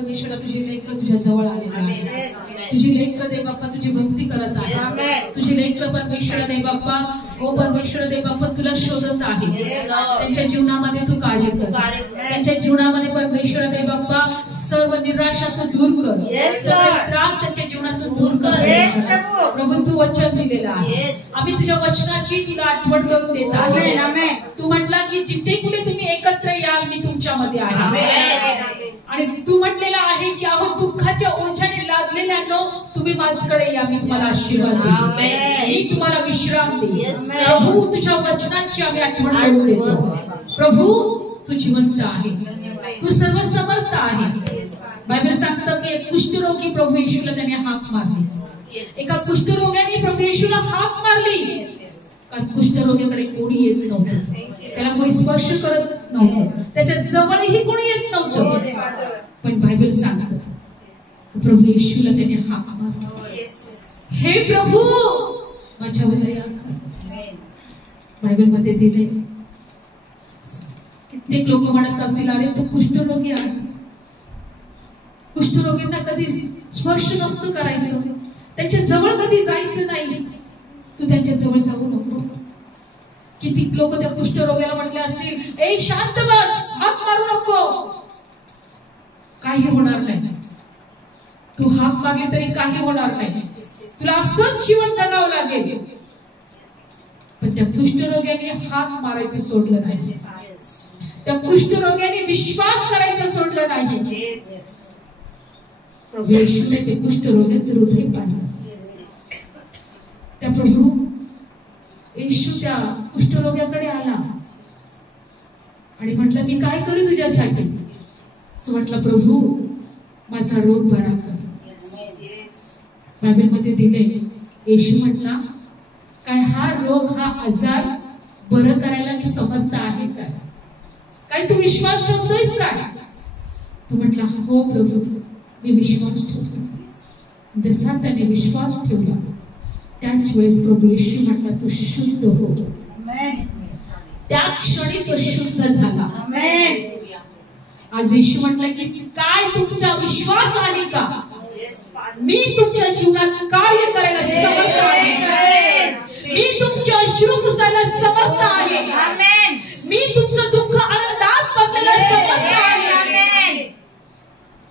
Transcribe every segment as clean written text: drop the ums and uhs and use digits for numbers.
परमेश्वरा तुझी लेकरं तुझ्या जवळ आलेली आहेत. तुझी लेकरं देव बाप्पा तुझी भक्ती करत आहेत. तुझी लेकरं परमेश्वरा देव बाप्पा ओ परमेश्वर देव बाप्पा तुला शोधत आहे. त्यांच्या जीवनामध्ये तू कार्य कर. त्यांच्या जीवनामध्ये परमेश्वर देव बाप्पा सर्व निराशा तू दूर कर. सर्व त्रास त्यांच्या जीवनातून दूर कर. प्रभू तू वचन दिलेलं आहे. आम्ही तुझ्या वचनाची तुला आठवण करून देत आहे. तू म्हटला की जिथे कुठे तुम्ही एकत्र याल मी तुमच्यामध्ये आहे. आणि तू म्हटलेलं आहे की अहो दुःखाच्या ओझ्याने लागलेल्यांनो तुम्ही माझ्याकडे या मी तुम्हाला आशीर्वाद देईन. मी तुम्हाला विश्राम देईन. प्रभू तुझ्या वचनांची आम्ही आठवण करून देतो. प्रभू तू जिवंत आहे. तू सर्व समर्थ आहे. बायबल सांगतं की एक कुष्ठरोगी प्रभू येशूला त्याने हाक मारली. एका कुष्ठरोग्याने प्रभू येशूला हाक मारली. कारण कुष्ठरोग्याकडे कोणी येत नव्हतं. त्याला कोणी स्पर्श करत नव्हतं. त्याच्या जवळही कोणी येत नव्हतं. पण बायबल सांगतं प्रभू येशूला त्याने हाक मारली. हे प्रभू माझ्यावर दया कर. बायबल मध्ये दिले कित्येक लोक म्हणत असतील अरे तो कुष्ठरोगी आहे. कुष्ठरोगींना कधी स्पर्श नसतं करायचं. त्यांच्या जवळ कधी जायचं नाही. तू त्यांच्या जवळ जाऊ नको. किती लोक त्या कुष्ठरोग्याला म्हटले असतील ए शांत बस हाक मारू नको. काही होणार नाही. तू हाक मारली तरी काही होणार नाही. तुला असंच जीवन जगावं लागेल. पण त्या कुष्ठरोग्याने हाक मारायचं सोडलं नाही. त्या कुष्ठरोग्याने विश्वास करायचं सोडलं नाही. प्रभू येशूने ते कुष्ठरोग्याचं हृदय पाहिलं. त्या प्रभू येशू त्या कुष्ठरोग्याकडे आला आणि म्हटलं मी काय करू तुझ्यासाठी. तो म्हटला प्रभू माझा रोग बरा कर. बायबल मध्ये दिले येशू म्हटला काय हा रोग हा आजार बरं करायला मी समर्थ आहे काय तू विश्वास ठेवतोयस काय. तो म्हटला हो प्रभू मी विश्वास ठेवतो. जसा त्याने विश्वास ठेवला त्याच वेळेस प्रभू येशू म्हटला तू शुद्ध हो. त्या क्षणी तो शुद्ध झाला. आज येशू म्हटलं की काय तुमचा विश्वास आहे का. मी तुमच्या जीवनात कार्य करायला समर्थ आहे. मी तुमचे अश्रू पुसायला समर्थ आहे. मी तुमचं दुःख आनंदात बदलायला समर्थ आहे.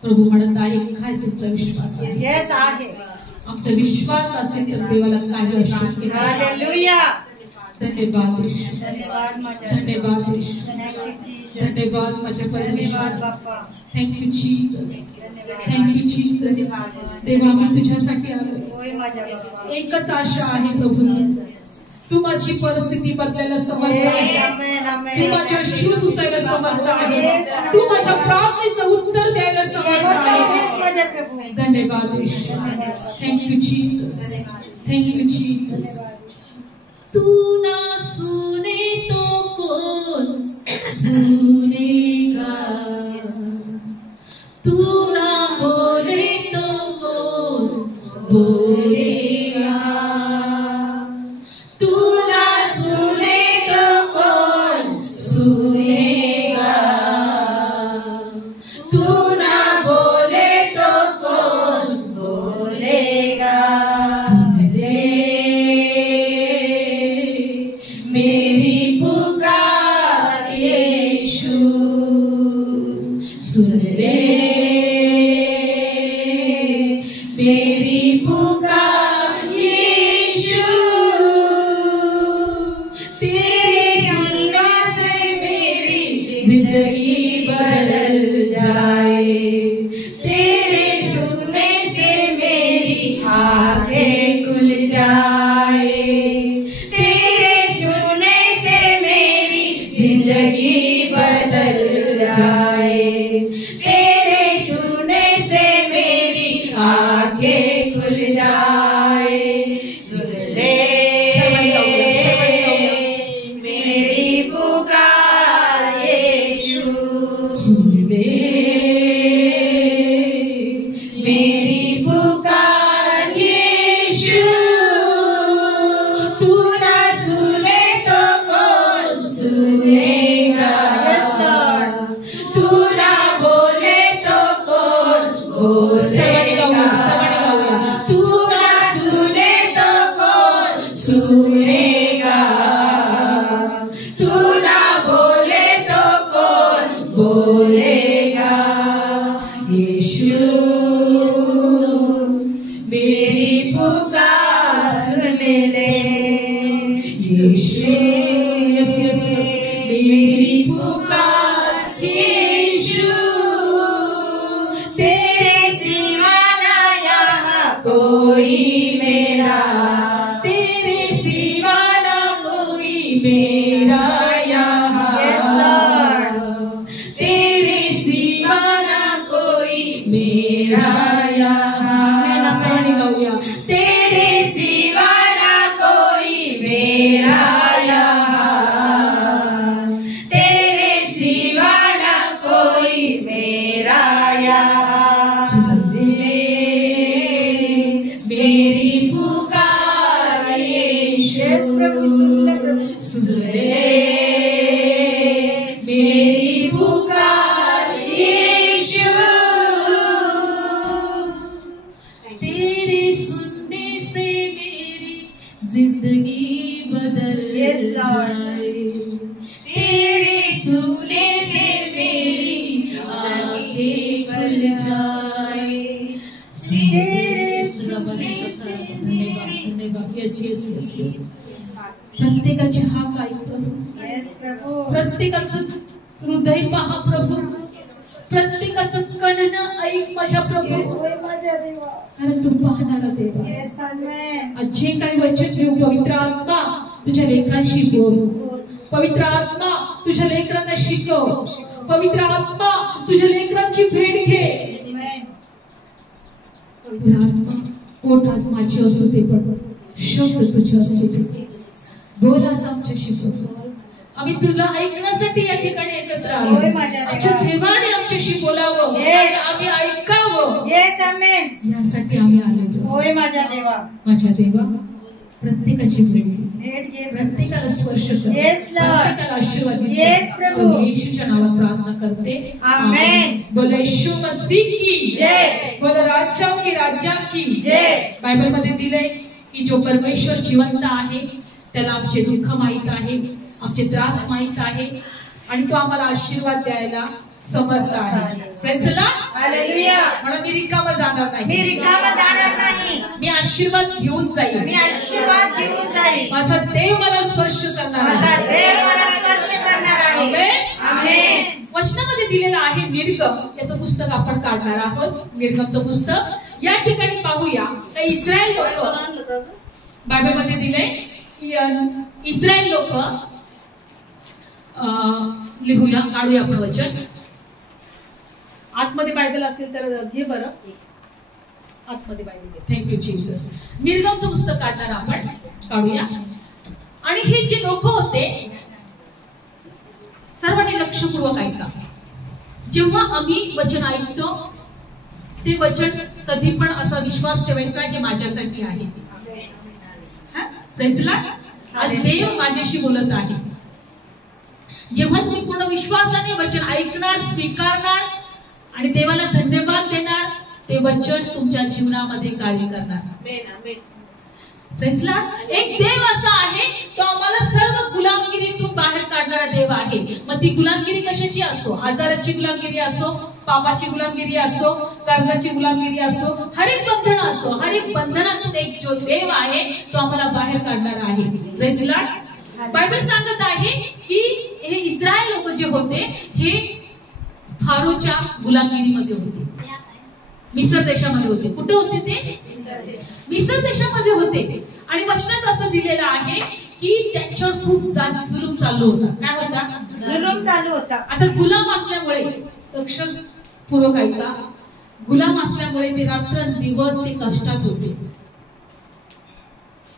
प्रभू म्हणत आहे काय तुमचा विश्वास आहे. आमचा विश्वास असेल तर देवाला काही अशक्य नाही. हालेलुया. धन्यवाद धन्यवाद धन्यवाद माझ्या परमेश्वर. Thank you Jesus. Thank you Jesus. देवा आम्ही तुझ्यासाठी आलो. एकच आशा आहे प्रभू तू माझी परिस्थिती बदलायला समर्थ आहे. तू माझ्या अश्रू पुसायला समर्थ आहे. तू माझ्या प्रार्थनेचं उत्तर द्यायला समर्थ आहे. धन्यवाद. Thank you Jesus. Thank you Jesus. तू ना सुने तो कौन सुनेगा. तू ना बोले तो कौन बोलेगा. तू ना सुने तो कौन सुनेगा. तू ना बोले तो कौन बोलेगा. मेरी पुकार यीशु सुन ले. मेरी पुकार यीशु तेरे सीने से मेरी जिंदगी बदल जाए. तेरे सुनने से मेरी आंखें खुल जाए. जिंदगी बदल जाए. तेरे सुनने से मेरी आंखें खुल जाए. सुन ले मेरी पुकार यीशु. सुन ले मेरी पुकार यीशु. तू ना सुने तो कौन सुनेगा. तू ना बोले तो कौन सर्वांनी गाऊया तू ना सुने तो कौन सुनेगा, तू ना बोले तो कौन बोलेगा। यीशु मेरी पुकार सुन ले, यीशु मेरी पुकार, यीशु तेरे सिवा ना यहाँ कोई मेरा, तेरे सिवा ना कोई मेरा यहाँ, तेरे सिवा ना कोई मेरा यहाँ। साड़ी गाऊया तेरे सिवा ना कोई मेरा यहाँ, तेरे सिवा ना कोई मेरा यहाँ। मेरी पुकार यीशु सुन ले, मेरी पुकार यीशु, तेरे सुनने से मेरी जिंदगी बदल जाए, तेरे सुनने से मेरी आंखें खुल जाए, तेरे सुनने से मेरी। यस यस यस यस प्रत्येकाची हाक ऐक प्रभू, प्रत्येकाचं हृदय पहा प्रभू, प्रत्येकाचं कणनं ऐक माझ्या प्रभू, कारण तू पाहणारा देवा। आज जे काही वचन घेऊ पवित्र आत्मा तुझ्या लेकरांशी बोल, पवित्र आत्मा तुझ्या लेकरांना शिकव, पवित्र आत्मा तुझ्या लेकरांची भेट घे। पवित्र आत्मा पोटात माझी असू दे, पण शब्द तुझ्या असू दे, बोलाच आमच्याशी प्रभू। आम्ही तुला ऐकण्यासाठी या ठिकाणी एकत्र आलो, आमच्या देवाने आमच्याशी बोलावं आणि आम्ही ऐकावं, यासाठी आम्ही आलो। माझ्या देवा प्रत्येकाची भेट घे, प्रत्येकाला स्पर्श कर, प्रत्येकाला आशीर्वाद दे। येशूच्या नावात प्रार्थना करते, आमेन। बोलो यीशु मसीह की जय, बोलो राजाओं की राजा की जय। बायबल मध्ये दिले की जो परमेश्वर जिवंत आहे, त्याला आमचे दुःख माहित आहे, आमचे त्रास माहित आहे, आणि तो आम्हाला आशीर्वाद द्यायला समर्थ आहे। Praise the Lord, hallelujah. म्हणून मी रिकामा जाणार नाही, मी आशीर्वाद घेऊन जाईल, माझा देव मला स्पर्श करणार आहे, आमेन। वचनामध्ये दिलेलं आहे निर्गम, याचं पुस्तक आपण काढणार आहोत, निर्गमचं पुस्तक। या ठिकाणी पाहूया इस्रायल लोक, बायबल मध्ये दिले इस्रायल लोक, लिहूया, काढूया आपण वचन। आतमध्ये बायबल असेल तर घे बरं, आतमध्ये बायबल घे, थँक्यू जीसस। निर्गमचं पुस्तक काढणार आपण, काढूया। आणि हे जे लोक होते, सर्वांनी लक्षपूर्वक ऐका, जेव्हा आम्ही वचन ऐकतो ते वचन कधी पण असा विश्वास ठेवायचा हे माझ्यासाठी आहे। प्रेज द लॉर्ड, आज देव माझ्याशी बोलत आहे। जेव्हा तुम्ही पूर्ण विश्वासाने वचन ऐकणार, स्वीकारणार आणि देवाला धन्यवाद देणार, ते वचन तुमच्या जीवनामध्ये कार्य करणार। प्रेज द लॉर्ड, एक देव असा आहे, तो आम्हाला सर्व गुलामगिरीतून बाहेर काढणारा देव आहे। मग ती गुलामगिरी कशाची असो, आजाराची गुलामगिरी असो, पापाची गुलामगिरी असो, कर्जाची गुलामगिरी असो, हर एक बंधन असो, हर एक बंधनातून एक जो देव आहे तो आम्हाला बाहेर काढणारा आहे। प्रेज द लॉर्ड, बायबल सांगत आहे की हे इस्रायल लोक जे होते हे फारोच्या गुलामगिरीमध्ये होते, मिस्र देशामध्ये होते। कुठे होते ते? मिस्र देशामध्ये होते। आणि वचनात असं दिलेलं आहे की त्यांच्यावर खूप जुलूम चालू होता। काय होता? जुलूम चालू होता। आता गुलाम असल्यामुळे, लक्षपूर्वक ऐका, गुलाम असल्यामुळे ते रात्रंदिवस ते कष्टात होते,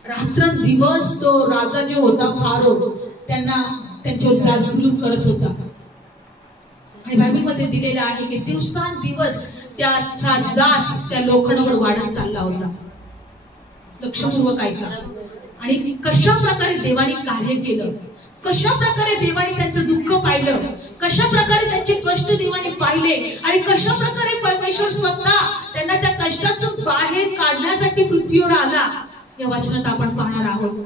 रात्रंदिवस तो राजा जो होता फारो त्यांच्यावर जुलूम करत होता। आणि बायबल मध्ये दिलेलं आहे की दिवसांदिवस त्याचा जाच त्या लोखंडावर वाढत चालला होता। लक्षपूर्वक ऐका। आणि कशा प्रकारे देवाने कार्य केलं, कशा प्रकारे देवाने त्यांचं दुःख पाहिलं, कशा प्रकारे त्यांचे कष्ट देवाने पाहिले, आणि कशा प्रकारे परमेश्वर स्वतः त्यांना त्या कष्टातून बाहेर काढण्यासाठी पृथ्वीवर आला, या वचनात आपण पाहणार आहोत.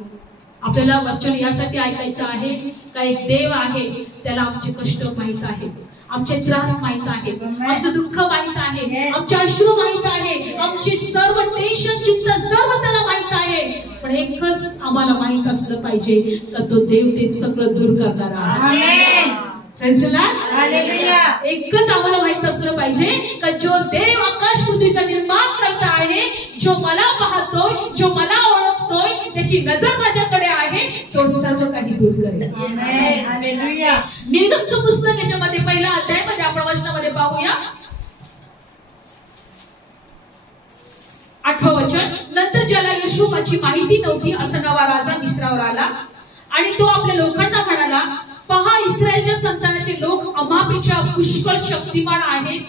आपल्याला वचन यासाठी ऐकायचं आहे का एक देव आहे, त्याला आमचे कष्ट माहित आहे, आमचे त्रास माहित आहे, आमचं दुःख माहित आहे, आमचे अश्रू माहित आहे, आमची सर्व टेन्शन चिंता सर्व त्याला माहित आहे. पण एकच आम्हाला माहित असलं पाहिजे का तो देव ते सगळं दूर करणारा आहे. एकच आम्हाला माहित असलं पाहिजे का जो देव आकाश पृथ्वीचा निर्माण करता आहे, जो मला पाहतोय, जो मला ओळखतोय, त्याची नजर माझ्याकडे आहे, तो सर्व काही दूर करेल. निर्गमचं पुस्तक याच्यामध्ये पहिल्या अध्यायामध्ये आपण वचनामध्ये पाहूया 8वं वचन. नंतर ज्याला यशोबाची माहिती नव्हती असा नवा राजा मिस्रावर आला आणि तो आपल्या लोकांना म्हणाला, पहा इस्रायलच्या संतानाचे लोक आम्हापेक्षा पुष्कळ शक्तिमान आहेत.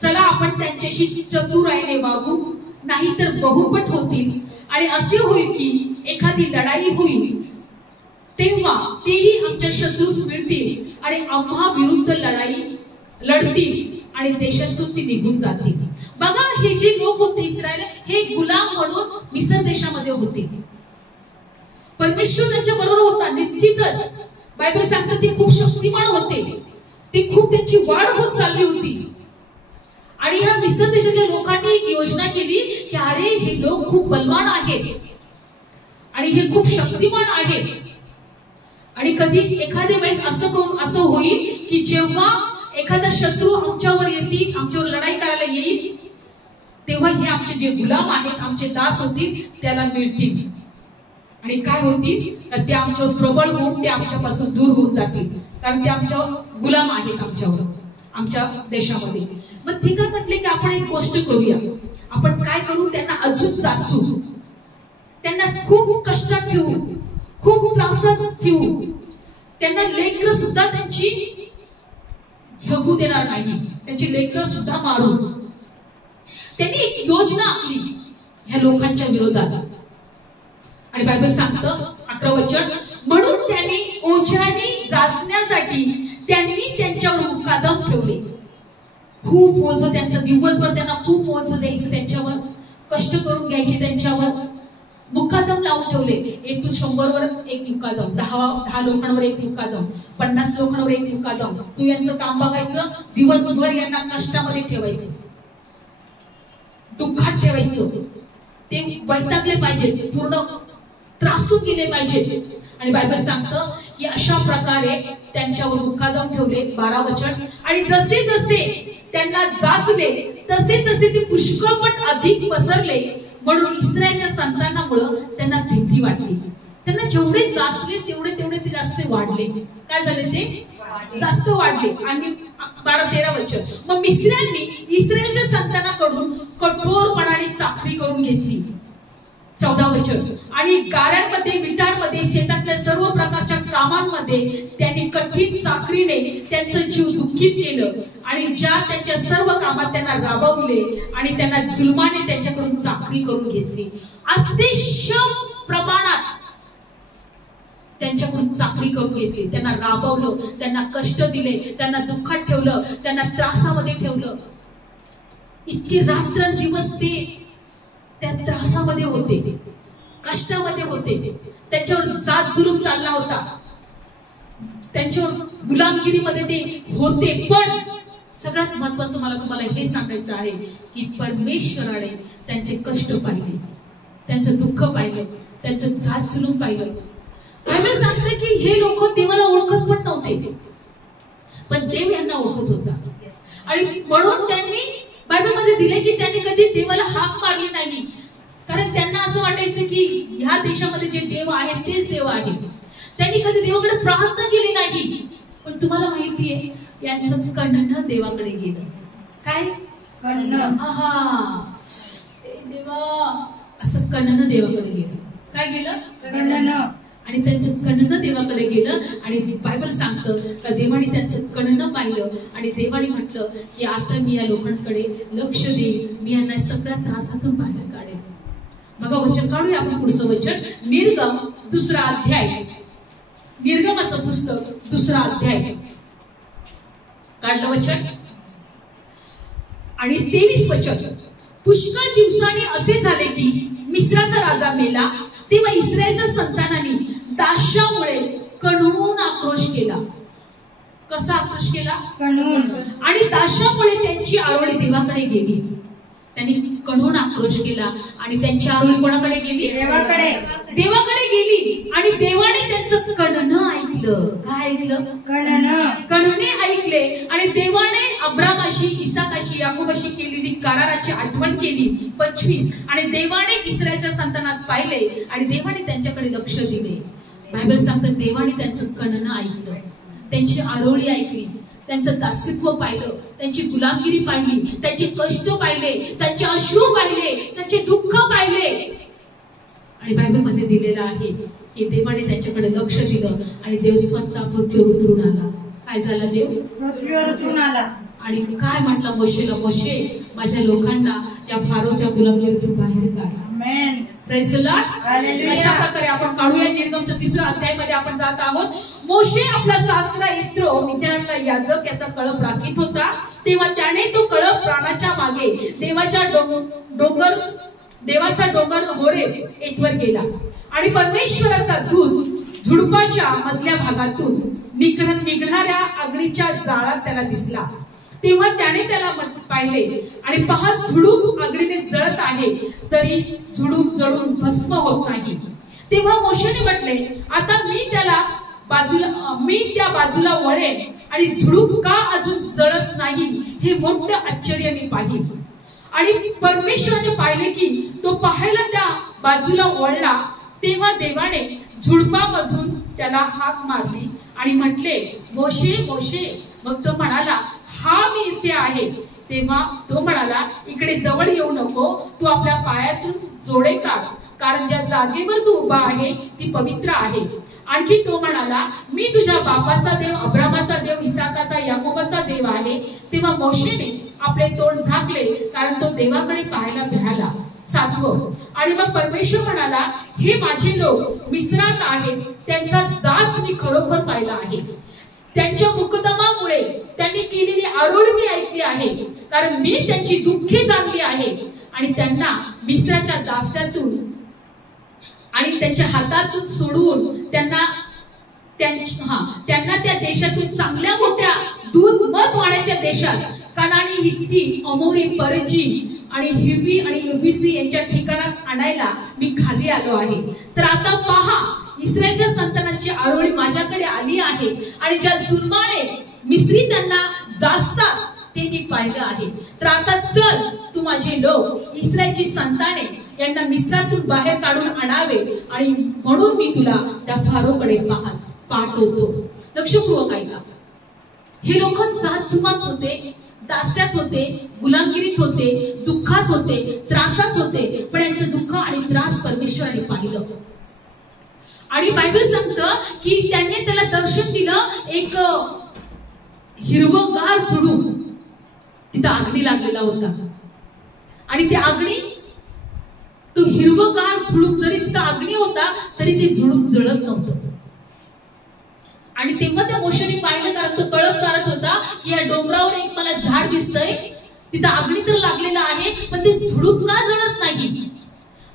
चला आपण त्यांच्याशी चतुराईने वागू, नाहीतर बहुपट होतील. आणि असे होईल की एखादी लढाई होईल तेव्हा तेही आमच्या शत्रूस मिळतील आणि आम्हा विरुद्ध लढाई लढतील आणि देशातून ती निघून जातील. बघा, हे जे लोक होते इस्रायल, हे गुलाम म्हणून मिस्र देशामध्ये होते. परमेश्वर त्यांच्या बरोबर होता निश्चितच. बायबल सांगते ते खूप शक्तिमान होते, ते खूप त्यांची वाढ होत चालली होती. आणि ह्या मिस्र देशातल्या लोकांनी एक योजना केली की अरे हे लोक खूप बलवान आहेत आणि हे खूप शक्तिमान आहेत. आणि कधी एखाद्या वेळेस असं होईल की जेव्हा एखादा शत्रू आमच्यावर येतील, आमच्यावर लढाई करायला येईल, तेव्हा हे आमचे जे गुलाम आहेत, आमचे दास होतील, त्याला मिळतील. आणि काय होतील तर ते आमच्यावर प्रबळ होऊन ते आमच्यापासून दूर होऊन जातील, कारण ते आमच्यावर गुलाम आहेत, आमच्यावर, आमच्या देशामध्ये. मग ठीक आहे म्हटले की आपण एक गोष्ट करूया, आपण काय करू, त्यांना अजून जाचू, त्यांना खूप कष्टात ठेवू, खूप त्रासात ठेवू, त्यांना लेकरं सुद्धा त्यांची जगू देणार नाही, त्यांची लेकरं सुद्धा मारू. त्यांनी एक योजना आखली ह्या लोकांच्या विरोधात. आणि बायबल सांगतं 11वं वचन, म्हणून त्यांनी ओझ्याने जाचण्यासाठी त्यांनी त्यांच्यावर मुकादम ठेवले. खूप ओझं त्यांच्या, दिवसभर त्यांना खूप ओझं द्यायचं, त्यांच्यावर कष्ट करून घ्यायचे, त्यांच्यावर मुकादम लावून ठेवले. एक तू 100वर एक मुकादम, 10 लोकांवर एक मुकादम, 50 लोकांवर एक मुकादम. तू यांचं काम बघायचं, दिवसभर यांना कष्टामध्ये ठेवायचं, दुःखात ठेवायचं, ते वैतागले पाहिजे, पूर्ण त्रासून गेले पाहिजे. आणि बायबल सांगतं की अशा प्रकारे त्यांच्यावर मुकादम ठेवले. 12 वचन, आणि जसे जसे त्यांना जाचले तसे तसे ते पुष्कळपट अधिक पसरले, म्हणून इस्रायलच्या संतानामुळे त्यांना भीती वाटली. त्यांना जेवढे जाचले तेवढे ते जास्त वाढले. काय झाले, ते जास्त वाढले. आणि 12-13 वचन, मग मिस्रांनी इस्रायलच्या संतानाकडून कठोरपणाने चाकरी करून घेतली. 14 वचन, आणि गाऱ्यांमध्ये, विटांमध्ये, शेतातल्या सर्व प्रकारच्या कामांमध्ये त्यांनी कठीण चाकरीने त्यांचं जीव दुःखित केलं. आणि ज्या त्यांच्या सर्व कामात त्यांना राबवले आणि त्यांना जुलमाने त्यांच्याकडून चाकरी करून घेतली. अतिशय प्रमाणात त्यांच्याकडून चाकरी करून घेतली, त्यांना राबवलं, त्यांना कष्ट दिले, त्यांना दुःखात ठेवलं, त्यांना त्रासामध्ये ठेवलं. इतके रात्रंदिवस ते त्या त्रासामध्ये होते, कष्टामध्ये होते, त्यांच्यावर जात जुलूम चालला होता, त्यांच्यावर गुलामगिरीमध्ये ते होते. पण सगळ्यात महत्वाचं मला तुम्हाला हे सांगायचं आहे की परमेश्वराने त्यांचे कष्ट पाहिले, त्यांचं दुःख पाहिलं, त्यांचं जात जुलूम पाहिलं. बायबल सांगते की हे लोक देवाला ओळखत पण नव्हते, पण देव यांना ओळखत होता. आणि म्हणून त्यांनी बायबलमध्ये दिले की त्यांनी कधी देवाला हाक मारली नाही, कारण त्यांना असं वाटायचं की ह्या देशामध्ये जे देव आहेत तेच देव आहेत. त्यांनी कधी देवाकडे प्रार्थना केली नाही. पण तुम्हाला माहिती आहे यांचं कणणं देवाकडे गेलं. काय कणणं, देवा, असं कणणं देवाकडे गेलं. काय गेलं, कणणं. आणि त्यांचं कणणं देवाकडे गेलं. आणि बायबल सांगतं का देवाने त्यांचं कणणं पाहिलं आणि देवाने म्हटलं की आता मी या लोकांकडे लक्ष देईन, मी यांना सगळ्या त्रासातून बाहेर काढेन. बघा वचन काढूया आपण पुढचं वचन, निर्गम 2रा अध्याय, निर्गमाचं पुस्तक 2रा अध्याय, काढलं वचन आणि 23 वचन. पुष्कळ दिवसांनी असे झाले की मिस्राचा राजा मेला, तेव्हा इस्रायलच्या संतानांनी दास्यामुळे कणून आक्रोश केला. कसा आक्रोश केला? कणून. आणि दास्यामुळे त्यांची आरोळी देवाकडे गेली. त्यांनी कणून आक्रोश केला आणि त्यांची आरोळी कोणाकडे गेली? देवाकडे गेली. आणि देवाने त्यांचं कणणं ऐकलं. काय ऐकलं? कणणे ऐकले. आणि देवाने अब्रामाशी, इसाकाशी, याकोबाशी केलेली कराराची आठवण केली. 25. आणि देवाने इस्रायलच्या संतानास पाहिले आणि देवाने त्यांच्याकडे लक्ष दिले. बायबल सांगतं देवाने त्यांचं कणणं ऐकलं, त्यांची आरोळी ऐकली, त्यांचं दास्यत्व पाहिलं, त्यांची गुलामगिरी पाहिली, त्यांचे कष्ट पाहिले, त्यांचे अश्रू पाहिले, त्यांचे दुःख पाहिले. आणि बायबल मध्ये दिलेलं आहे की देवाने त्यांच्याकडे लक्ष दिलं आणि देव स्वतः पृथ्वीवर उतरून आला. काय झाला? देव पृथ्वीवर उतरून आला. आणि काय म्हटलं मोशेला? मोशे, माझ्या लोकांना या फारोच्या गुलामगिरीतून बाहेर काढ. आमेन. Praise the lord. अशा प्रकारे आपण काढूया निर्गमच्या 3ऱ्या अध्यायामध्ये आपण जात आहोत. मोशे आपला सासरा यित्रो मिद्यानला याजक याचा कळप राखीत होता, तेव्हा त्याने तो कळप प्राणाच्या मागे देवाचा डोंगर होरेब येथवर गेला. आणि परमेश्वराचा दूत झुडपाच्या मधल्या भागातून निघणाऱ्या अग्नीच्या जाळात त्याला दिसला. तेव्हा त्याने त्याला पाहिले आणि पाहत झुडूप अग्नीने जळत आहे, तरी झुडूप जळून भस्म होत नाही. तेव्हा मोशेने म्हटले, आता मी त्या बाजूला वळेन आणि झुडूप का अजून जळत नाही हे मोठं आश्चर्य मी पाहिल. आणि परमेश्वराने पाहिले की तो पाहायला त्या बाजूला वळला. तेव्हा देवाने झुडपामधून त्याला हाक मारली आणि म्हटले, मोशे, मोशे. मग तो म्हणाला, हा मी इथे आहे. तेव्हा तो म्हणाला, इकडे जवळ येऊ नको, तू आपल्या पायातून जोडे काढ, कारण ज्या जागेवर तू उभा आहे ती पवित्र आहे. आणखी तो म्हणाला, मी तुझ्या बापाचा देव, अब्रामाचा देव, इसाकाचा, याकोबाचा देव आहे. तेव्हा मोशेने आपले तोंड झाकले, कारण तो देवाकडे पाहायला भ्याला. 7. आणि मग परमेश्वर म्हणाला, हे माझे लोक मिस्रात आहेत, त्यांचा जाच मी खरोखर पाहिला आहे. त्यांच्या मुकदमामुळे त्यांनी केलेली आरोळी मी ऐकली आहे, कारण मी त्यांची दुःखे जाणली आहे. आणि त्यांना मिस्राच्या दास्यातून आणि त्यांच्या हातातून सोडून त्यांना त्या देशातून चांगल्या मोठ्या दूध मध वाढायच्या देशात, कनानी, हित्ती, अमोरी, परजी आणि हिव्वी आणि यबुसी यांच्या ठिकाणात आणायला मी खाली आलो आहे. तर आता पहा, इस्रायलच्या संतानांची आरोळी माझ्याकडे आली आहे आणि ज्या जुलमाने मिस्री त्यांना जास्तात ते मी पाहिलं आहे. तर आता चल, तू माझे लोक इस्रायलची संताने यांना मिस्रातून बाहेर काढून आणावे, आणि म्हणून मी तुला त्या फारोकडे पाठवतो. लक्षपूर्वक ऐका. हे लोक जात होते, दास्यात होते, गुलामगिरीत होते, दुःखात होते, त्रासात होते, पण यांचं दुःख आणि त्रास परमेश्वराने पाहिलं. आणि बायबल सांगतं की त्यांनी त्याला दर्शन दिलं, एक हिरवगार झुडूप, तिथं अग्नी लागलेला होता. आणि ते अग्नी, तो हिरवगार झुडूप, जरी तिथं अग्नी होता तरी ते झुडूप जळत नव्हतं. आणि तेव्हा त्या मोशेने पाहिलं, कारण तो कळप चालत होता, की या डोंगरावर एक मला झाड दिसतंय, तिथं अग्नी तर लागलेला आहे, पण ते झुडूप का जळत नाही.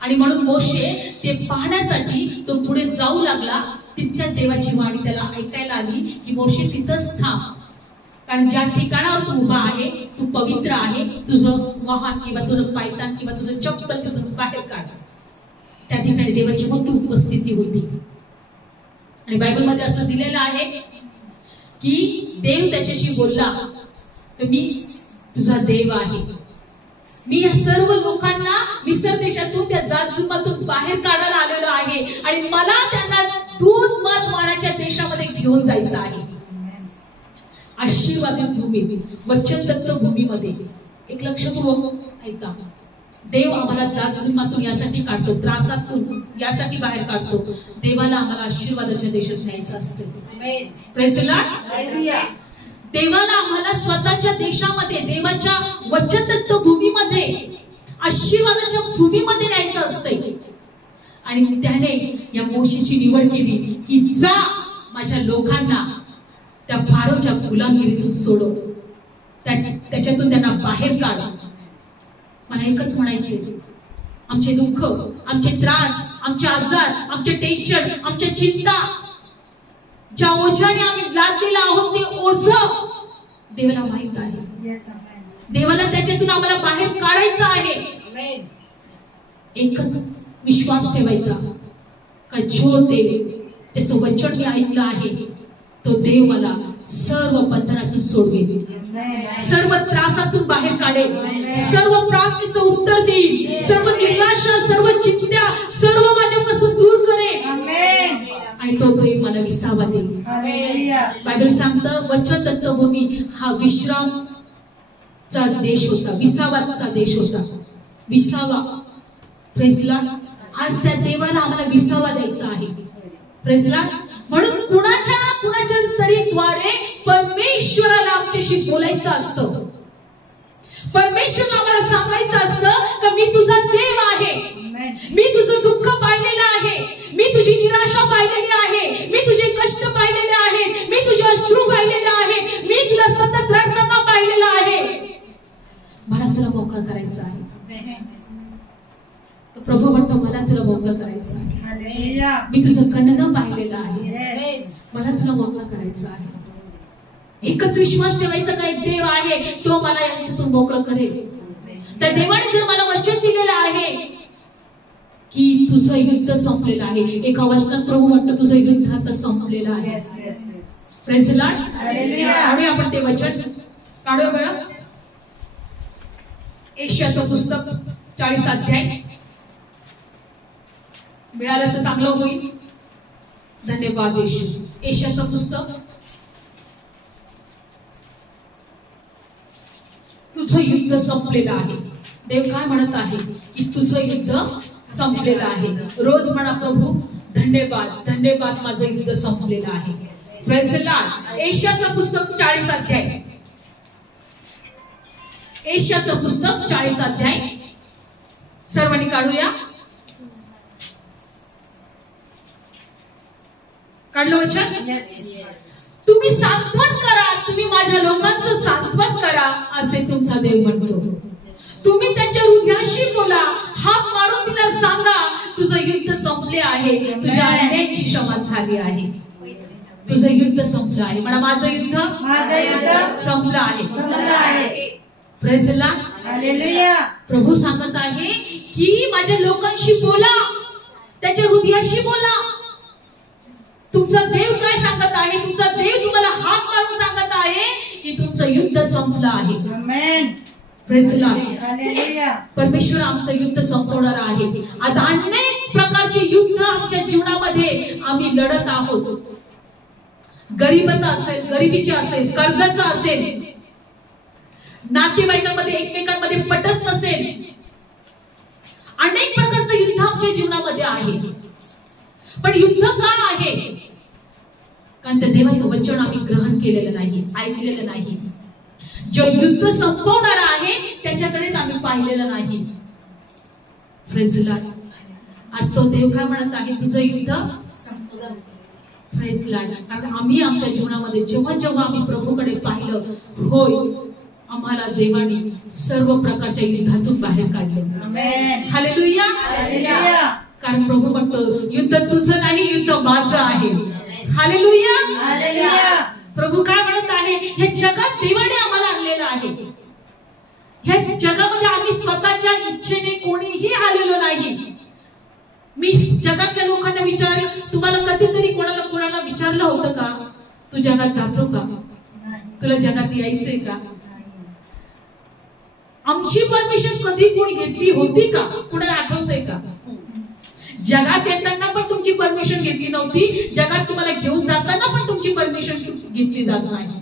आणि म्हणून मोशे ते पाहण्यासाठी तो पुढे जाऊ लागला. तितक्या देवाची वाणी त्याला ऐकायला आली की मोशे तिथंच थांब, कारण ज्या ठिकाणावर तू उभा आहे तू पवित्र आहे, तुझं वाहन किंवा तुझं पायतान किंवा तुझं चप्पल तिथून बाहेर काढ. त्या ठिकाणी देवाची मोठी उपस्थिती होती. आणि बायबल मध्ये असं दिलेलं आहे की देव त्याच्याशी बोलला, तर मी तुझा देव आहे, मी या सर्व लोकांना मिस्र देशातून, त्या जातजुमातून बाहेर काढायला आलेलो आहे, आणि मला त्यांना दूध मध वाढायच्या देशामध्ये घेऊन जायचं आहे. आशीर्वादित भूमी, वचनदत्त भूमीमध्ये. एक लक्षपूर्वक ऐका. देव आम्हाला जातजुमातून यासाठी काढतो, त्रासातून यासाठी बाहेर काढतो. देवाला आम्हाला आशीर्वादाच्या देशात न्यायचं असतं. Praise the Lord. देवाला आम्हाला स्वतःच्या देशामध्ये, देवाच्या वचनदत्त भूमीमध्ये, आशीर्वादाच्या भूमीमध्ये न्यायचं असतंय. आणि त्याने या मोशेची निवड केली की जा, माझ्या लोकांना त्या फारोच्या गुलामगिरीतून सोडव, त्याच्यातून त्यांना बाहेर काढ. मला एकच म्हणायचे, आमचे दुःख, आमचे त्रास, आमचे आजार, आमचे टेन्शन, आमच्या चिंता, ज्या ओझ्याने आम्ही लादलेला आहोत ते ओझं देवाला माहित आहे. देवाला त्याच्यातून आम्हाला बाहेर काढायचं आहे. एकच विश्वास ठेवायचा का जो देव त्याचं वचन मी ऐकलं आहे तो देव मला सर्व बंधनातून सोडवेल, सर्व त्रासातून बाहेर काढेल, सर्व प्राप्तीचं उत्तर देईल, सर्व निराशा, सर्व चिंता सर्व माझ्यापासून दूर करेल आणि तो देव मला विसावा देईल. बायबल सांगतं वचन दत्तभूमी हा विश्रामचा देश होता, विसावाचा देश होता. विसावा, प्रेज लॉर्ड. आज त्या देवाला आम्हाला विसावा द्यायचा आहे. Praise Lord. म्हणून कुणाच्या तरी द्वारे परमेश्वराला आमच्याशी बोलायचं असतं. परमेश्वराला आम्हाला सांगायचं असतं की मी तुझा देव आहे, मी तुझं दुःख पाहिलेलं आहे, मी तुझी निराशा पाहिलेली आहे, मी तुझे कष्ट पाहिलेले आहे, मी तुझे अश्रू पाहिलेले आहे, मी तुला सतत रडताना पाहिलेलं आहे. मला तुला मोकळं करायचं आहे. प्रभू म्हणतो मला तुला मोकळं करायचं आहे. मी तुझं खंडन पाहिलेलं आहे, मला तुला मोकळं करायचं आहे. एकच विश्वास ठेवायचा का एक देव आहे तो मला यांच्यातून मोकळं करेल. त्या देवाने जर मला वचन दिलेलं आहे की तुझं युद्ध संपलेलं आहे, एका वचनात प्रभू म्हणतो तुझं युद्ध आता संपलेलं आहे. Praise Lord. काढूया आपण ते वचन, काढूया बरं. यशायाचं पुस्तक 40 अध्याय. मिळालं तर चांगलं होईल. धन्यवाद येशू. यशायाचं पुस्तक, तुझं युद्ध संपलेलं आहे. देव काय म्हणत आहे की तुझं युद्ध संपलेलं आहे. रोज म्हणा प्रभू धन्यवाद, धन्यवाद माझं युद्ध संपलेलं आहे. Praise Lord. यशायाचं पुस्तक 40 अध्याय. यशायाचं पुस्तक 40 अध्याय सर्वांनी काढूया. काढलं वचन. तुम्ही सांत्वन करा, तुम्ही माझ्या लोकांचं सांत्वन करा असे तुमचा देव म्हणतो. तुम्ही त्यांच्या हृदयाशी बोला, हात मारून तिला सांगा तुझं युद्ध संपले आहे, तुझ्या अन्यायाची क्षमा झाली आहे, तुझं युद्ध संपलं आहे. म्हणा माझं युद्ध संपलं आहे. Praise lord. हालेलुया. प्रभू सांगत आहे की माझ्या लोकांशी बोला, त्याच्या हृदयाशी बोला. तुमचा देव काय सांगत आहे? तुमचा देव तुम्हाला हात मारून सांगत आहे की तुमचं युद्ध संपलं आहे. आमेन. Praise lord. हालेलुया. परमेश्वर आमचं युद्ध संपवणार आहे. आज अनेक प्रकारचे युद्ध आमच्या जीवनामध्ये आम्ही लढत आहोत. गरिबाचं असेल, गरिबीचे असेल, कर्जाचं असेल, नातेवाईकांमध्ये एकमेकांमध्ये पटत नसेल, अनेक प्रकारचं युद्ध आमच्या जीवनामध्ये आहे. पण युद्ध का आहे? कारण त्या देवाचं वचन आम्ही ग्रहण केलेलं नाही, ऐकलेलं नाही. जो युद्ध संपवणारा आहे त्याच्याकडेच आम्ही पाहिलेलं नाही. Praise Lord. आज तो देव काय म्हणत आहे? तुझं युद्ध संपलं. Praise Lord. कारण आम्ही आमच्या जीवनामध्ये जेव्हा जेव्हा आम्ही प्रभूकडे पाहिलं, होय आम्हाला देवाने सर्व प्रकारच्या युद्धातून बाहेर काढले. आमेन. हालेलुया. हालेलुया. कारण प्रभू म्हणतो युद्ध तुझं नाही, युद्ध माझं आहे. हालेलुया. हालेलुया. प्रभू काय म्हणत आहे? हे जगात देवाने आम्हाला आणलेलं आहे. ह्या जगामध्ये आम्ही स्वतःच्या इच्छेने कोणीही आलेलो नाही. मी जगातल्या लोकांना विचारलं, तुम्हाला कधीतरी कोणाला विचारलं होतं का तू जगात जातो का, तुला जगात यायचंय का? आमची परमिशन कधी कोणी घेतली होती का? कुणाला आठवतंय का? जगात येताना पण तुमची परमिशन घेतली नव्हती, जगात तुम्हाला घेऊन जाताना पण तुमची परमिशन घेतली जात नाही.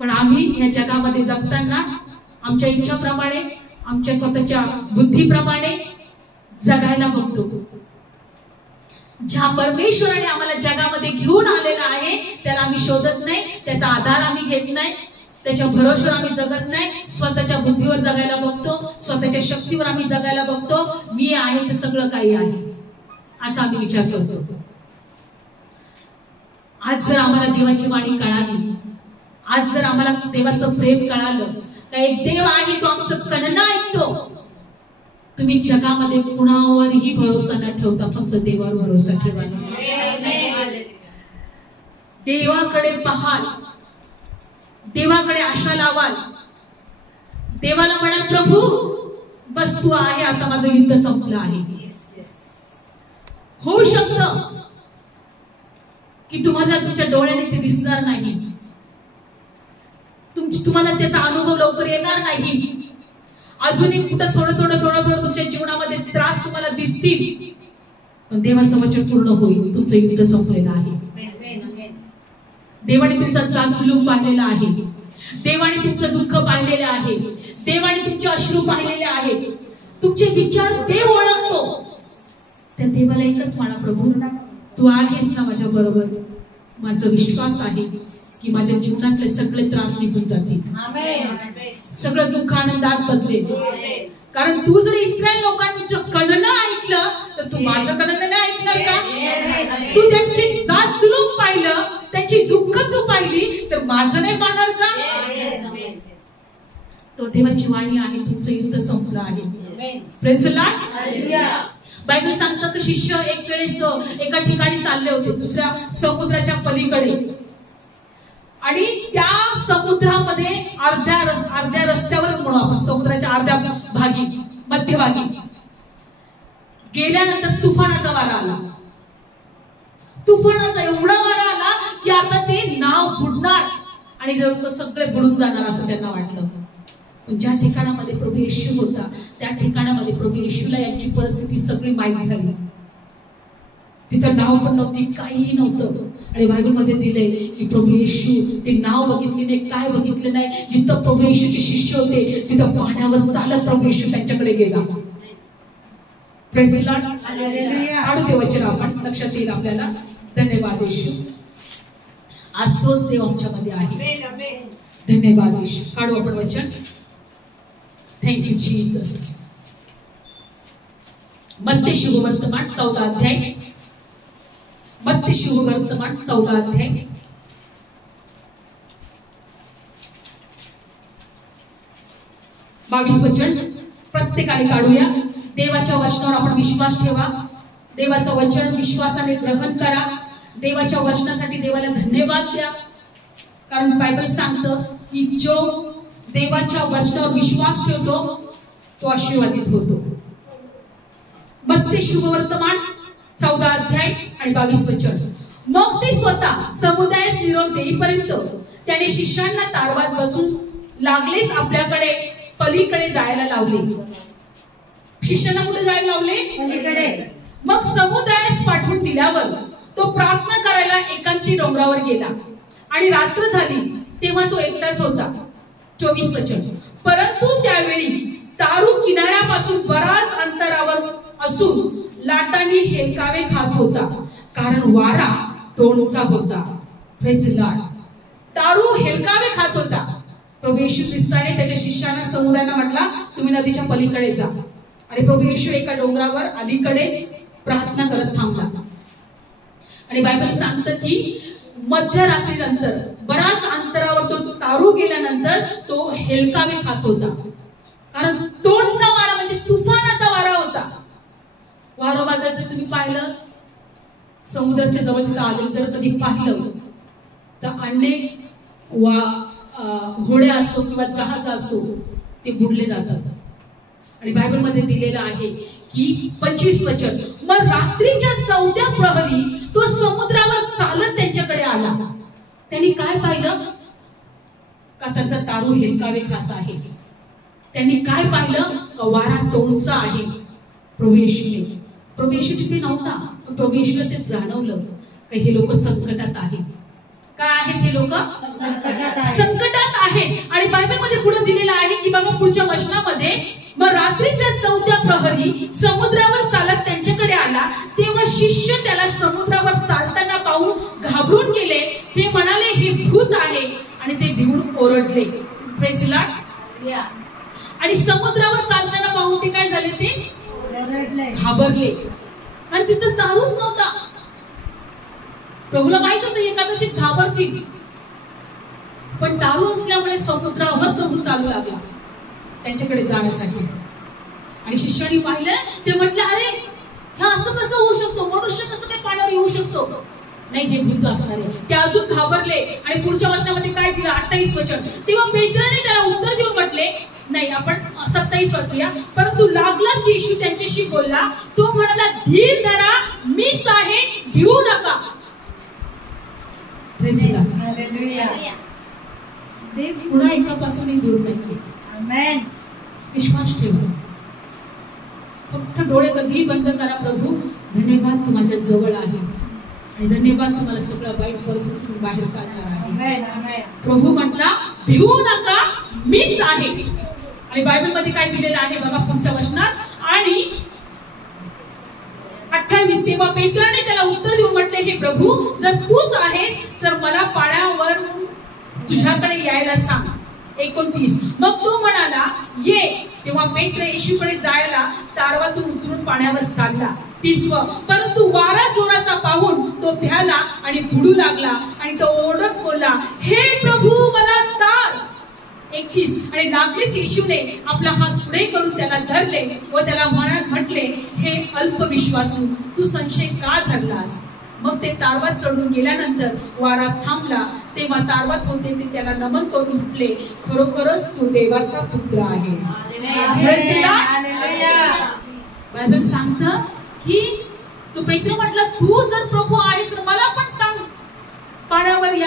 पण आम्ही या जगामध्ये जगताना आमच्या इच्छाप्रमाणे, आमच्या स्वतःच्या बुद्धीप्रमाणे जगायला बघतो. ज्या परमेश्वराने आम्हाला जगामध्ये घेऊन आलेला आहे त्याला आम्ही शोधत नाही, त्याचा आधार आम्ही घेत नाही, त्याच्या भरोश्यावर आम्ही जगत नाही. स्वतःच्या बुद्धीवर जगायला बघतो, स्वतःच्या शक्तीवर आम्ही जगायला बघतो. मी आहे तर सगळं काही आहे असा आम्ही विचार करतो. आज जर आम्हाला देवाची वाणी कळाली, आज जर आम्हाला देवाचं प्रेम कळालं, का एक देव आहे, तो आमचं कणनं ऐकतो. तुम्ही जगामध्ये कुणावरही भरोसा न ठेवता फक्त देवावर भरोसा ठेवा. देवाकडे पाहाल, देवाकडे आशा लावाल, देवाला म्हणाल प्रभू बस तू आहे, आता माझं युद्ध संपलं आहे. होऊ शकतं की तुम्हाला तुमच्या डोळ्याने ते दिसणार नाही, तुम्हाला त्याचा अनुभव लवकर येणार नाही. अजूनही कुठं थोडं थोडं थोडं थोडं तुमच्या जीवनामध्ये त्रास तुम्हाला दिसतील, पण देवाचं वचन पूर्ण होईल. तुमचं युद्ध संपलेलं आहे. देवाने तुमचा चालचुलूक पाहिलेला आहे, देवाने तुमचं दुःख पाहिलेलं आहे, देवाने तुमचे अश्रू पाहिलेले आहेत, तुमचे विचार देव ओळखतो. त्या देवाला एकच म्हणा, प्रभू तू आहेस ना माझ्या बरोबर. माझा विश्वास आहे की माझ्या जीवनातले सगळे त्रास निघून जातील, सगळं दुःख आनंदात बदलेल. कारण तू जर इस्रायल लोकांचं कणनं ऐकलं तर तू माझं कणनं नाही ऐकणार का? तू त्यांची जाचलूक पाहिलं, त्यांची दुःख तू पाहिली, तर माझं नाही पाहणार का? तो देवाची वाणी आहे. तुमचं युद्ध संपलं आहे. Praise the Lord. बायबल सांगतं की शिष्य एक वेळेस एका ठिकाणी चालले होते, दुसऱ्या समुद्राच्या पलीकडे, आणि त्या समुद्रामध्ये अर्ध्या रस्त्यावरच म्हणू आपण, समुद्राच्या अर्ध्या भागी मध्यभागी गेल्यानंतर तुफानाचा वारा आला. तुफानाचा एवढा वारा आला की आता ते नाव बुडणार आणि लोक सगळे बुडून जाणार असं त्यांना वाटलं. पण ज्या ठिकाणामध्ये प्रभू येशू होता त्या ठिकाणामध्ये प्रभू येशूला यांची परिस्थिती सगळी माहीत झाली. तिथं नाव पण नव्हती, काहीही नव्हतं. आणि बायबलमध्ये दिले की प्रभू येशू ते नाव बघितले नाही, काय बघितले नाही. जिथं प्रभू येशूचे शिष्य होते तिथं पाण्यावर चालत प्रभू येशू त्यांच्याकडे गेला. Praise the Lord. काढू दे वचन, आपण लक्षात येईल आपल्याला. धन्यवाद येशू. आज तोच देव आमच्यामध्ये आहे. धन्यवाद येशू. काढू आपण वचन. Thank you Jesus. मत्ती शुभवर्तमान 14 अध्याय. मत्ती शुभवर्तमान 14 अध्याय. बावीस वचन प्रत्येकाने काढूया. देवाच्या वचनावर आपण विश्वास ठेवा. देवाचं वचन विश्वासाने ग्रहण करा. देवाच्या वचनासाठी देवाला धन्यवाद द्या. कारण बायबल सांगतं की जो देवाच्या वचनावर विश्वास ठेवतो तो आशीर्वादित होतो. मत्ती शुभवर्तमान 14 अध्याय आणि 22 वचन. मग ते स्वतः समुदायास निरोप देईपर्यंत त्याने शिष्यांना तारवात बसून लागलेच आपल्याकडे पलीकडे जायला लावले. शिष्यांना कुठे जायला लावले? पलीकडे. मग समुदायास पाठवून दिल्यावर तो प्रार्थना करायला एकांती डोंगरावर गेला आणि रात्र झाली तेव्हा तो एकटाच होता. 24 वचन. परंतु त्यावेळी तारू किनाऱ्यापासून बराच अंतरावर असून लाटांनी हेलकावे खात होता, कारण वारा तोंडचा होता. Praise the Lord. तारू हेलकावे खात होता. प्रभू येशू ख्रिस्ताने त्याच्या शिष्यांना समुदायांना म्हटला तुम्ही नदीच्या पलीकडे जा. आणि प्रभू येशू एका डोंगरावर अलीकडेच प्रार्थना करत थांबला. आणि बायबल सांगतं की मध्यरात्रीनंतर बराच अंतरावर तो तारू गेल्यानंतर तो हेलकावे खात होता, कारण तोंडचा वारा म्हणजे तुफानाचा वारा होता. वारा वादळाचं तुम्ही पाहिलं, समुद्राच्या जवळ आले जर कधी पाहिलं तर अनेक होड्या असो किंवा जहाज असो ते बुडले जातात. आणि बायबलमध्ये दिलेलं आहे की 25 वचन. मग रात्रीच्या 4थ्या प्रहरी तो समुद्रावर चालत त्यांच्याकडे आला. त्यांनी काय पाहिलं? का त्याचा तारू हेलकावे खात आहे. त्यांनी काय पाहिलं? का वारा तोंडचा आहे. प्रभू येशू तिथे नव्हता, पण प्रभू येशूला ते जाणवलं का हे लोक संकटात आहेत. काय आहेत हे लोक? संकटात आहेत. आणि बायबलमध्ये पुढे दिलेलं आहे की बघा पुढच्या वचनामध्ये, मग रात्रीच्या 4थ्या प्रहरी समुद्रावर चालत त्यांच्याकडे आला, तेव्हा शिष्य त्याला समुद्रावर चालताना पाहून घाबरून गेले. ते म्हणाले हे भूत आहे, आणि ते भिवून ओरडले. Praise the Lord. आणि समुद्रावर चालताना पाहून ते काय झाले? ते घाबरले, कारण तिथं तारूच नव्हता. प्रभूला माहित होतं एकादशी घाबरतील. पण दारू असल्यामुळे समुद्रावर प्रभू चालू लागला त्यांच्याकडे जाण्यासाठी. आणि शिष्याने पाहिलं, ते म्हटलं, अरे हा असं कसं होऊ शकतो, मनुष्य कसं काय पाण्यावर येऊ शकतो? नाही, हे भूत असणार आहे. ते अजून घाबरले आणि पुढच्या वचनामध्ये काय दिलं, 28 वचन. तेव्हा पेत्राने त्याला उत्तर देऊन म्हटले, नाही आपण 27 वाचूया. परंतु लागलाच येशू त्यांच्याशी बोलला, तो म्हणाला, धीर धरा, मीच आहे, भिवू नका. हालेलुया. देव पुन्हा एकापासूनही दूर नाही. आमेन. विश्वास ठेवा. फक्त डोळे कधीही बंद करा. प्रभू धन्यवाद, तू माझ्या जवळ आहे आणि धन्यवाद, तुम्हाला सगळ्या वाईट परिस्थितीतून बाहेर काढणार आहे. प्रभू म्हटला, भिवू नका, मीच आहे. आणि बायबल मध्ये काय दिलेलं आहे बघा पुढच्या वचनात. आणि 28, तेव्हा पेत्राने त्याला उत्तर देऊन म्हटले, हे प्रभू, जर तूच आहेस तर मला पाण्यावर तुझ्याकडे यायला सांग. 29, मग तो म्हणाला, ये. तेव्हा पेत्र येशूकडे जायला तारवातून उतरून पाण्यावर चालला. 30, परंतु वारा जोराचा पाहून तो भ्याला आणि बुडू लागला आणि तो ओरडत बोलला, हे प्रभू, मला तार. 31, आणि लागलीच येशूने आपला हात पुढे करून त्याला धरले व त्याला म्हटले, हे अल्पविश्वासू, तू संशय का धरलास? मग ते तारवात चढून गेल्यानंतर वारा थांबला. तेव्हा तारवात होते ते त्याला नमन करून म्हटले, खरोखरच तू देवाचा पुत्र आहेस. बायबल सांगतं की तू पेत्र म्हटला, तू जर प्रभू आहेस तर मला पण सांग पाण्यावरून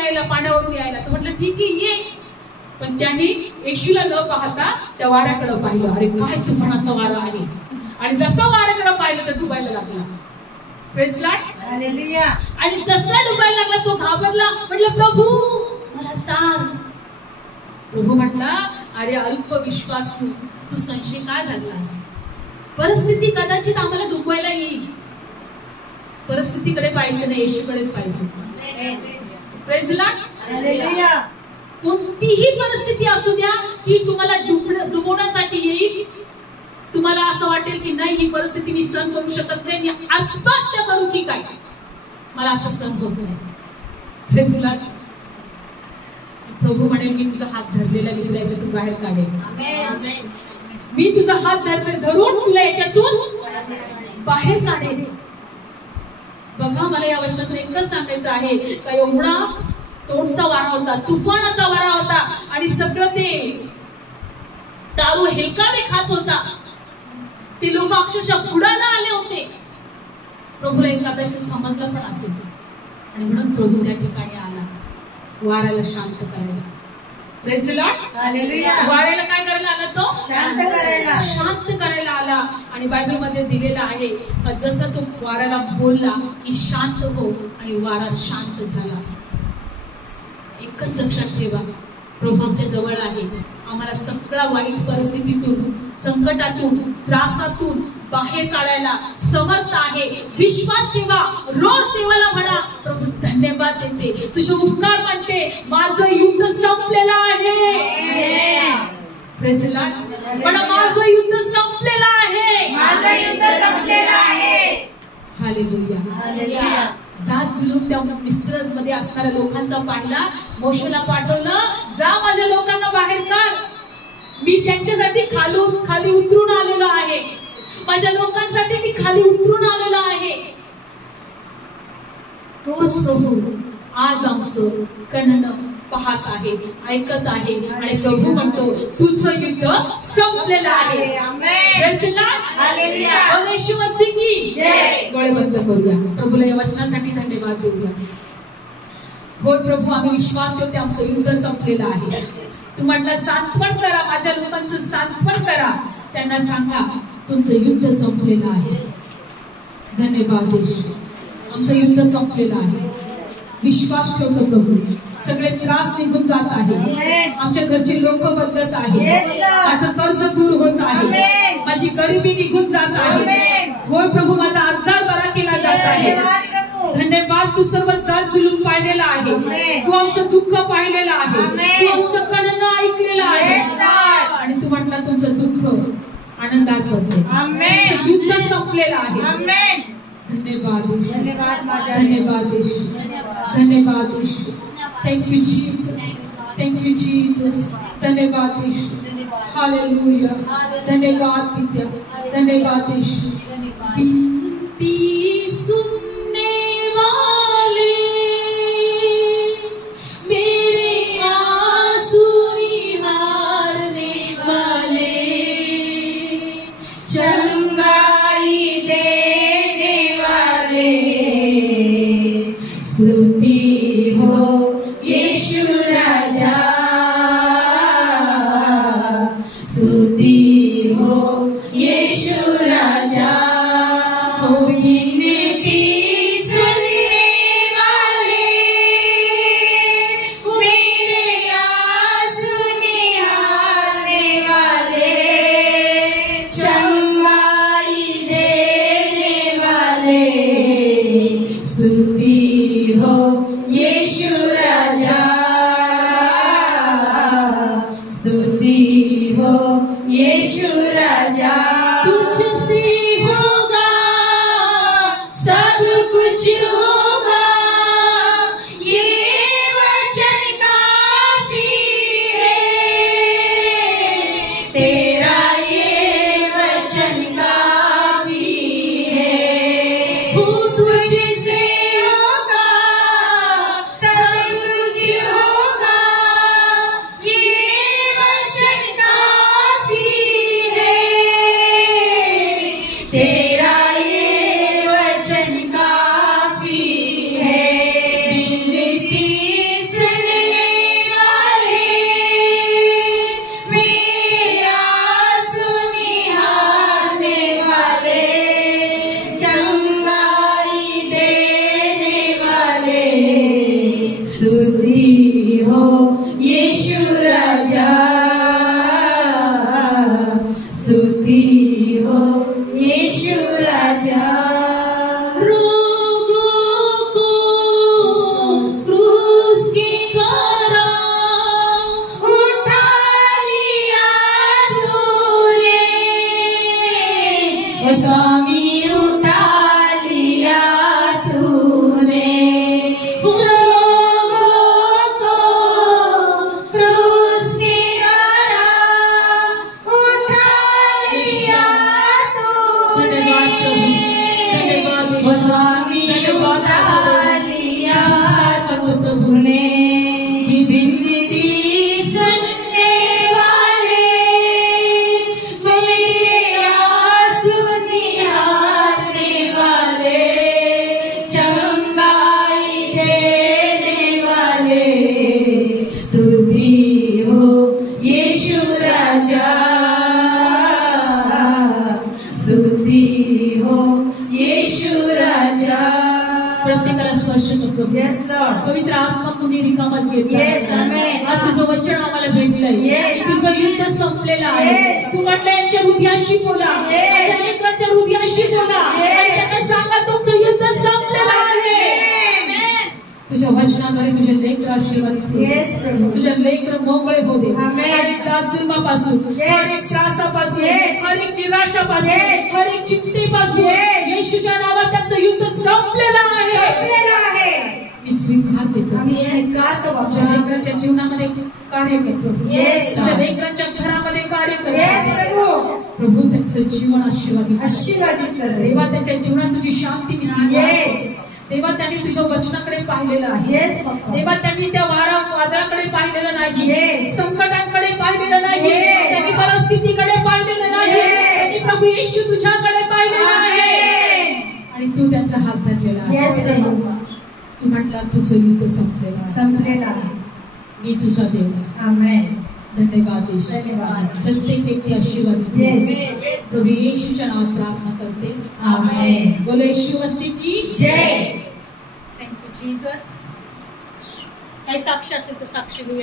यायला. तो म्हटलं, ठीक आहे, ये. पण त्यांनी येशूला न पाहता त्या वाऱ्याकडे पाहिलं. अरे काय तुफानाचा वारा आहे. आणि जसा वाऱ्याकडे पाहिलं तर डुबायला लागला. Praise lord. हालेलुया. आणि जसा डुबायला लागला तो घाबरला, म्हटलं, प्रभू मला तार. प्रभू म्हटला, अरे अल्पविश्वासू, तू संशय काय धरलास? परिस्थिती कदाचित आम्हाला डुबवायला येईल. परिस्थितीकडे पाहायचं नाही, येशूकडेच पाहायचं. Praise lord. हालेलुया. कोणतीही परिस्थिती असू द्या की तुम्हाला डुबवण्यासाठी येईल. तुम्हाला असं वाटेल की नाही, ही परिस्थिती मी सहन करू शकत नाही, मी आत्महत्या करू की काय, मला आता सहन होत नाही. Praise Lord. प्रभू म्हणेल, मी तुझा हात धरलेला, मी तुला याच्यातून बाहेर काढेल. मी तुझा हात धरून तुला याच्यातून बाहेर काढेल. बघा, मला या वर्षातून एकच सांगायचं आहे का एवढा तोंडचा वारा होता, तुफानाचा वारा होता आणि सगळं ते दारू हेलकावे खात होता. ते लोक अक्षरशः बुडाला आले होते. प्रभूला एकादशी समजलं पण असेल आणि म्हणून प्रभू त्या ठिकाणी आला वाऱ्याला शांत करायला. Praise lord. हालेलुया. वाऱ्याला काय करायला आला? तो शांत करायला आला. आणि बायबल मध्ये दिलेला आहे जसं तो वाऱ्याला बोलला की शांत हो, आणि वारा शांत झाला. एकच लक्षात ठेवा, प्रभू आमच्या जवळ आहे. आम्हाला सगळ्या वाईट परिस्थितीतून, संकटातून, त्रासातून बाहेर काढायला समर्थ आहे. विश्वास ठेवा. रोज देवाला म्हणा, प्रभू धन्यवाद देते, तुझे उपकार मानते, माझं युद्ध संपलेलं आहे. Praise Lord. पण माझं युद्ध संपलेलं आहे. हालेलुया. हालेलुया. जात जुलूम त्या मिस्र मध्ये असणाऱ्या लोकांचा पाहिला, मोशेला पाठवलं, जा माझ्या लोकांना बाहेर काढ. मी त्यांच्यासाठी खाली उतरून आलेलो आहे. माझ्या लोकांसाठी मी खाली उतरून आलेलो आहे. तोच प्रभू आज आमचं कणनं पाहत आहे, ऐकत आहे. आणि प्रभू म्हणतो, तुझं युद्ध संपलेलं आहे. Praise lord. हालेलुया. येशू मसीह की जय. डोळे बंद करूया. प्रभूला या वचनासाठी धन्यवाद देऊया. हो प्रभू, आम्ही विश्वास ठेवते, आमचं युद्ध संपलेलं आहे. तू म्हटलं, सांत्वन करा, माझ्या लोकांचं सांत्वन करा, त्यांना सांगा तुमचं युद्ध संपलेलं आहे. धन्यवाद येशू, आमचं युद्ध संपलेलं आहे. विश्वास ठेवतो प्रभू, सगळे त्रास निघून जात आहे. आमच्या घरचे लोक बदलत आहे. माझं कर्ज दूर होत आहे. माझी गरिबी निघून जात आहे. हो प्रभू, माझा आजार बरा केला जात आहे. धन्यवाद, तू सर्व जात जुलूम पाहिलेला आहे. तू आमचं दुःख पाहिलेलं आहे. तू आमचं कणनं ऐकलेलं आहे. आणि तू म्हटला तुमचं दुःख आनंदात बदलेल. तुमचं युद्ध संपलेलं आहे. धन्यवाद धन्यवाद धन्यवाद. Thank you Jesus. Thank you Jesus. धन्यवाद यीशु, हालेलुया। धन्यवाद पिता, धन्यवाद यीशु। विनती सुनने वाले, मेरे आंसू निहारने वाले, चंगाई देने वाले, स्तुति हो यीशु राजा, स्तुति हो यीशु राजा। हो विनती सुनने वाले, मेरे आंसू निहारने वाले, चंगाई देने वाले, स्तुति हो यीशु राजा, स्तुति हो यीशु राजा। तुझसे होगा सब कुछ होगा, ये वचन काफी है, तेरा ये वचन काफी है। वो तुझसे होगा सब कुछ होगा, ये वचन काफी है, तेरा ये वचन काफी है। विनती सुनने वाले, मेरे आंसू निहारने वाले, चंगाई देने वाले, स्तुति हो यीशु राजा, स्तुति हो यीशु राजा। रोगों को क्रूस के द्वारा उठा लिया तूने, ओ स्वामी उठा लिया तूने। रोगों को क्रूस के द्वारा उठा लिया तूने, धन्यवाद प्रभु, धन्यवाद यीशु, उठा लिया तूने। विनती सुनने वाले, मेरे आंसू निहारने वाले, चंगाई देने वाले, स्तुति हो यीशु राजा, स्तुति हो यीशु राजा। प्रत्येकाला स्पर्श कर प्रभू. Yes, Lord. पवित्र आत्मा कुणी रिकामत घेतला. Yes, amen. आज तुझं वचन आम्हाला भेटलंय. Yes. तुझं युद्ध संपलेलं आहे. Yes. तू म्हटलं यांच्या हृदयाशी बोला, Yes. माझ्या लेकरांच्या हृदयाशी बोला, Yes. आणि त्यांना सांगा तुमचं युद्ध संपलेलं आहे. तुझ्या वचनाद्वारे तुझे लेकर आशीर्वादित होऊ. Yes, प्रभू. तुझे लेकर मोकळे होऊ दे. Amen. हर एक जात जुलमापासून, Yes. हर एक त्रासापासून, Yes. हर एक निराशापासून, Yes. हर एक चिंतेपासून, Yes. येशूच्या नावात त्यांचं युद्ध संपलेलं आहे. संपलेलं आहे. मी स्वीकारते प्रभू. आम्ही स्वीकारतो तुझ्या बाबा. लेकरांच्या जीवनामध्ये कार्य कर प्रभू. Yes, तुझ्या Lord. लेकरांच्या घरामध्ये कार्य कर Yes, प्रभू. प्रभू. त्यांचं जीवन आशीर्वादित कर. आशीर्वादित कर. देवा त्यांच्या जीवनात तुझी शांती मी स्वीकारते. Yes. देवा त्यांनी तुझ्या वचनाकडे पाहिलेलं आहे. Yes, पप्पा. देवा त्यांनी त्या वादळाकडे पाहिलेलं नाही. Yes. संकटांकडे पाहिलेलं नाही. Yes. त्यांनी परिस्थितीकडे पाहिलेलं नाही. Yes. त्यांनी प्रभू येशू तुझ्याकडे पाहिलेलं आहे आणि तू त्यांचा हात धरलेला आहे. Yes, प्रभू. तू म्हटला तुझं युद्ध संपलेलं आहे. संपलेला आहे. मी तुझा देव आहे. आमेन. धन्यवाद येशू. धन्यवाद. प्रत्येक व्यक्ती आशीर्वादित हो. Yes. प्रभू येशूच्या नावात प्रार्थना करते. आमेन. बोलो येशू मसीह की जय. Thank you Jesus. काही साक्ष असेल तर साक्ष घेऊया.